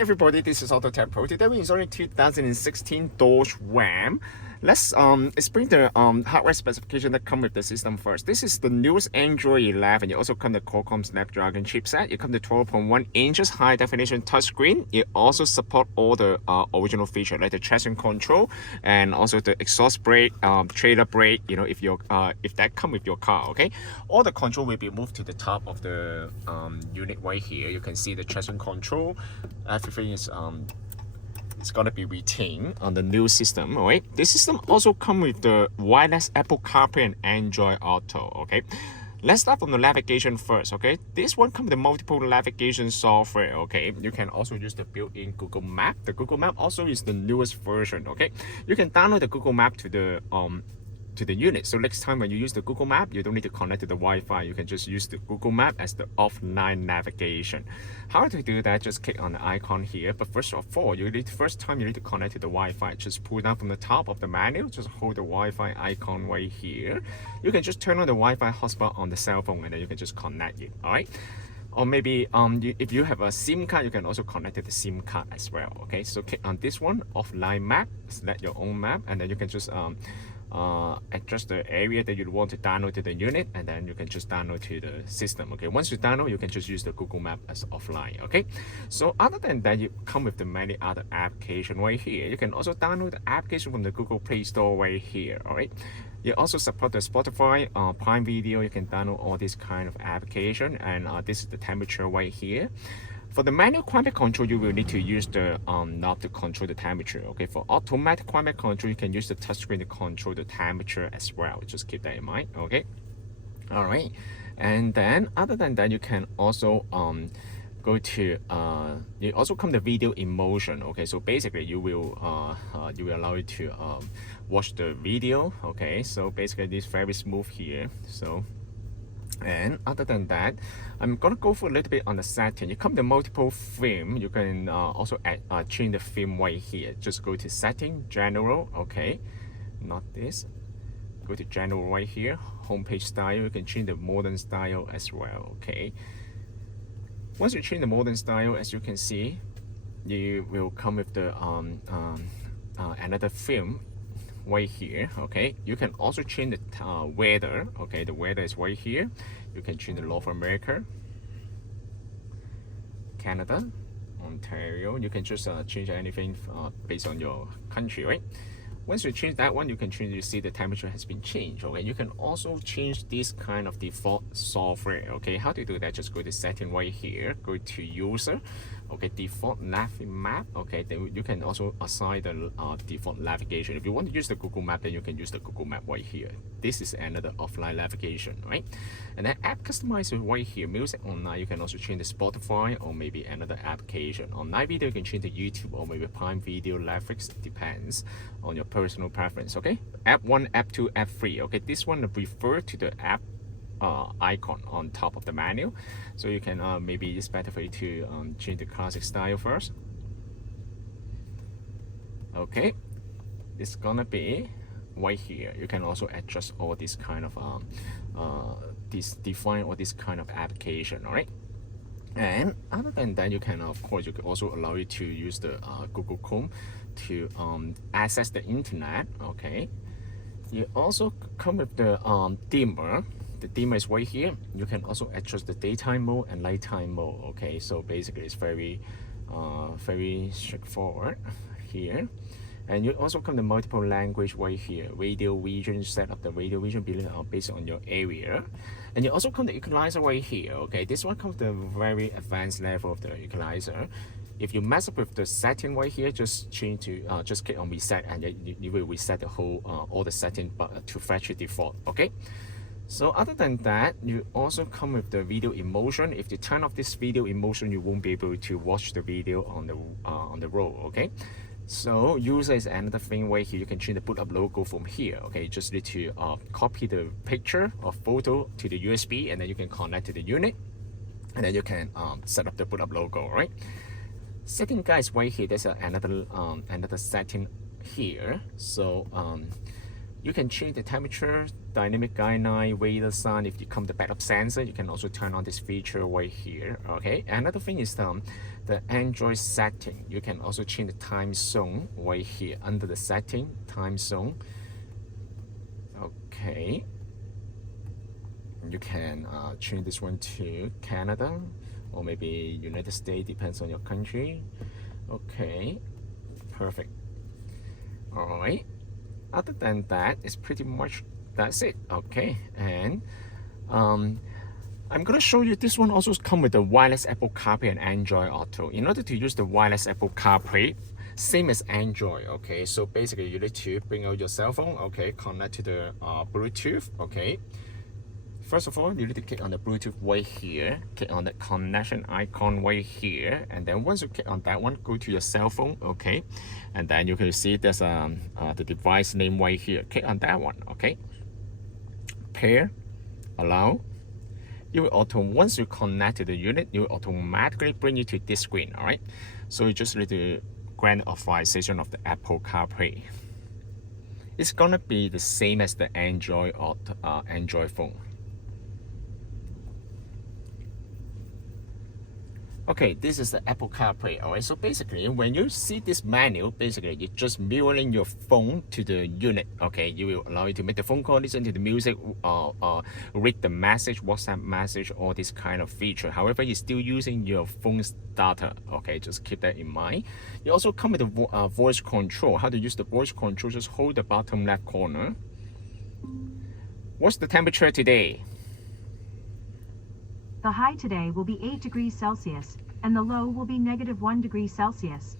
everybody, this is AutoTecPro. Today we're installing 2016 Dodge Ram. Let's explain the hardware specification that come with the system first. This is the newest Android 11. It also comes with Qualcomm Snapdragon chipset. It comes with 12.1 inches high definition touchscreen. It also supports all the original features like the traction control and also the exhaust brake, trailer brake. You know, if that come with your car, okay. All the control will be moved to the top of the unit right here. You can see the traction control. Everything is it's gonna be retained on the new system. All right, this system also comes with the wireless Apple-CarPlay and Android Auto. Okay, let's start from the navigation first. Okay, this one comes with multiple navigation software. Okay, you can also use the built-in Google Map. The Google Map also is the newest version. Okay, you can download the Google Map to the unit. So next time when you use the Google Map, you don't need to connect to the Wi-Fi. You can just use the Google Map as the offline navigation. How to do that? Just click on the icon here. But first of all, first time you need to connect to the Wi-Fi. Just pull down from the top of the menu. Just hold the Wi-Fi icon right here. You can just turn on the Wi-Fi hotspot on the cell phone, and then you can just connect it. All right. Or maybe if you have a SIM card, you can also connect to the SIM card as well. Okay. So click on this one, offline map. Select your own map, and then you can just adjust the area that you want to download to the unit, and then you can just download to the system. Okay, once you download, you can just use the Google Map as offline. Okay, so other than that, you come with the many other applications right here. You can also download the application from the Google Play Store right here. All right, you also support the Spotify, Prime Video. You can download all this kind of application, and this is the temperature right here. For the manual climate control, you will need to use the knob to control the temperature. Okay, for automatic climate control, you can use the touchscreen to control the temperature as well. Just keep that in mind. Okay, all right. And then other than that, you can also go to you also come the video in motion. Okay, so basically you will allow you to watch the video. Okay, so basically this very smooth here. So. And other than that, I'm gonna go for a little bit on the setting. You come to multiple film. You can also change the film right here. Just go to setting, general. Okay, not this. Go to general right here. Homepage style. You can change the modern style as well. Okay. Once you change the modern style, as you can see, you will come with the another film right here. Okay, you can also change the weather. Okay, the weather is right here. You can change the North America, Canada, Ontario. You can just change anything based on your country, right? Once you change that one, you can change. You see the temperature has been changed. Okay, you can also change this kind of default software. Okay, how to do that? Just go to setting right here. Go to user. Okay, default nav map. Okay, then you can also assign the default navigation. If you want to use the Google Map, then you can use the Google Map right here. This is another offline navigation, right? And then app customizer right here. Music online, you can also change the Spotify or maybe another application. On night video, you can change the YouTube or maybe Prime Video, Netflix. Depends on your personal preference. Okay, app 1, app 2, app 3. Okay, this one refer to the app icon on top of the menu, so you can maybe it's better for you to change the classic style first. Okay, it's gonna be right here. You can also adjust all this kind of define all this kind of application. All right, and other than that, you can of course you can also allow you to use the Google Chrome to access the internet. Okay, you also come with the dimmer. The dimmer is right here. You can also adjust the daytime mode and nighttime mode. Okay, so basically it's very straightforward here. And you also come to multiple language right here. Radio region, set up the radio region based on your area. And you also come to equalizer right here. Okay, this one comes to the very advanced level of the equalizer. If you mess up with the setting right here, just change to just click on reset, and you will reset the whole all the setting to factory default. Okay. So other than that, you also come with the video in motion. If you turn off this video in motion, you won't be able to watch the video on the road. Okay. So user is another thing right here. You can change the boot up logo from here. Okay, you just need to copy the picture or photo to the USB, and then you can connect to the unit, and then you can set up the boot up logo. Right. Setting guys right here. There's another setting here. So You can change the temperature, dynamic guideline, radar sign. If you come the backup sensor, you can also turn on this feature right here. Okay. Another thing is the Android setting. You can also change the time zone right here under the setting time zone. Okay. You can change this one to Canada or maybe United States, depends on your country. Okay. Perfect. All right. Other than that, it's pretty much that's it. Okay, and I'm gonna show you this one also come with the wireless Apple CarPlay and Android Auto. In order to use the wireless Apple CarPlay, same as Android. Okay, so basically you need to bring out your cell phone. Okay, connect to the Bluetooth. Okay. First of all, you need to click on the Bluetooth right here, click on the connection icon right here, and then once you click on that one, go to your cell phone, okay? And then you can see there's the device name right here. Click on that one, okay? Pair, allow. You will once you connect to the unit, you will automatically bring you to this screen, all right? So you just need to grant authorization of the Apple CarPlay. It's gonna be the same as the Android phone. Okay, this is the Apple CarPlay. Alright, so basically, when you see this menu, basically you're just mirroring your phone to the unit. Okay, you will allow you to make the phone call, listen to the music, read the message, WhatsApp message, all this kind of feature. However, you're still using your phone's data. Okay, just keep that in mind. You also come with the voice control. How to use the voice control? Just hold the bottom left corner. What's the temperature today? The high today will be 8 degrees Celsius, and the low will be -1 degree Celsius.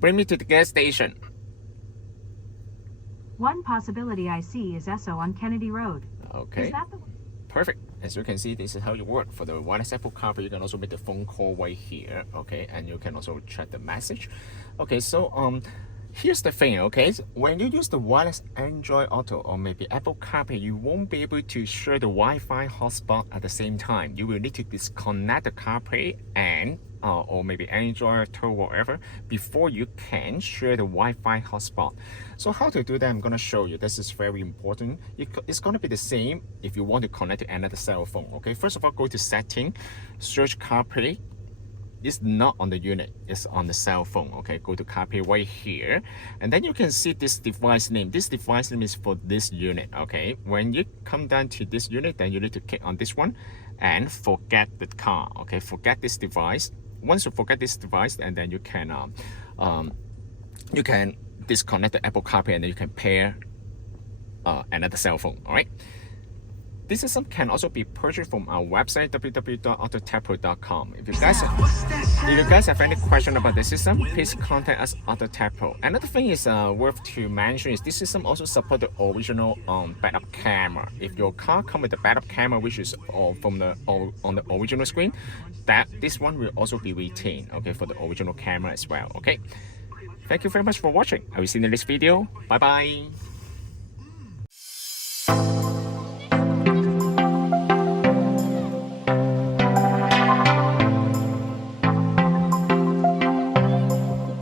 Bring me to the gas station. One possibility I see is Esso on Kennedy Road. Okay. Is that the Perfect. As you can see, this is how you work. For the wireless Apple CarPlay, you can also make the phone call right here. Okay, and you can also check the message. Okay, so here's the thing, okay? When you use the wireless Android Auto or maybe Apple CarPlay, you won't be able to share the Wi-Fi hotspot at the same time. You will need to disconnect the CarPlay and or maybe Android Auto, whatever, before you can share the Wi-Fi hotspot. So how to do that, I'm gonna show you. This is very important. It's gonna be the same if you want to connect to another cell phone, okay? First of all, go to Setting, search CarPlay. It's not on the unit, it's on the cell phone. Okay, go to CarPlay right here, and then you can see this device name. This device name is for this unit. Okay, when you come down to this unit, then you need to click on this one and forget the car. Okay, forget this device. Once you forget this device, and then you can disconnect the Apple CarPlay, and then you can pair another cell phone. All right. This system can also be purchased from our website www.AutoTecPro.com. If you guys have any question about the system, please contact us AutoTecPro. Another thing is worth to mention is this system also supports the original backup camera. If your car comes with the backup camera, which is on the original screen, this one will also be retained. Okay, for the original camera as well. Okay. Thank you very much for watching. I will see you in the next video. Bye bye.